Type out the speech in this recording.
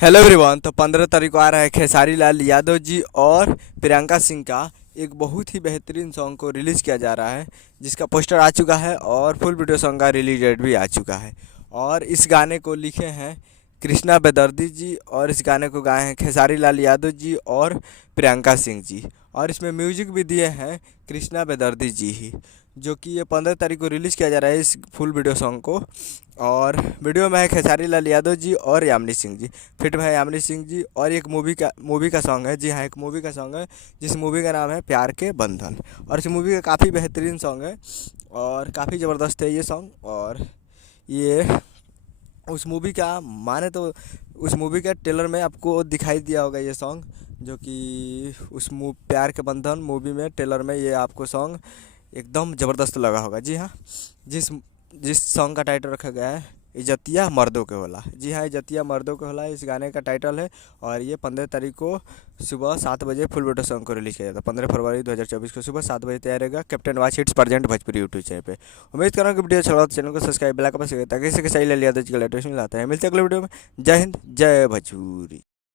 Hello everyone. तो 15 तारीख को आ रहा है खेसारी लाल यादव जी और प्रियंका सिंह का एक बहुत ही बेहतरीन सॉन्ग को रिलीज़ किया जा रहा है, जिसका पोस्टर आ चुका है और फुल वीडियो सॉन्ग का रिलीज डेट भी आ चुका है। और इस गाने को लिखे हैं कृष्णा बेदर्दी जी और इस गाने को गाए हैं खेसारी लाल यादव जी और प्रियंका सिंह जी। और इसमें म्यूजिक भी दिए हैं कृष्णा बेदर्दी जी ही, जो कि ये 15 तारीख को रिलीज़ किया जा रहा है इस फुल वीडियो सॉन्ग को। और वीडियो में है खेसारी लाल यादव जी और यामिनी सिंह जी, फिट में है यामिनी सिंह जी। और एक मूवी का सॉन्ग है, जी हाँ, एक मूवी का सॉन्ग है जिस मूवी का नाम है प्यार के बंधन। और इस मूवी का काफ़ी बेहतरीन सॉन्ग है और काफ़ी ज़बरदस्त है ये सॉन्ग। और ये उस मूवी का माने तो उस मूवी के ट्रेलर में आपको दिखाई दिया होगा ये सॉन्ग, जो कि उस प्यार के बंधन मूवी में ट्रेलर में ये आपको सॉन्ग एकदम ज़बरदस्त लगा होगा। जी हाँ, जिस जिस सॉन्ग का टाइटल रखा गया है इज्जतिया मर्दों के होला। जी हाँ, इज्जतिया मर्दों के होला इस गाने का टाइटल है। और ये 15 तारीख को सुबह 7 बजे फुल वीडियो सॉन्ग को रिलीज़ किया जाता है। 15 फरवरी 2024 को सुबह 7 बजे तैयार रहेगा captain watch hits present Bhojpuri YouTube channel पे। उम्मीद करूँ कि वीडियो अच्छा लगा तो चैनल को सब्सक्राइब बेल आइकन पर ताकि किसी के सही ले लिया तो लेटेस्ट मिल आता है। मिलते हैं अगले वीडियो में। जय हिंद, जय भोजपुरी।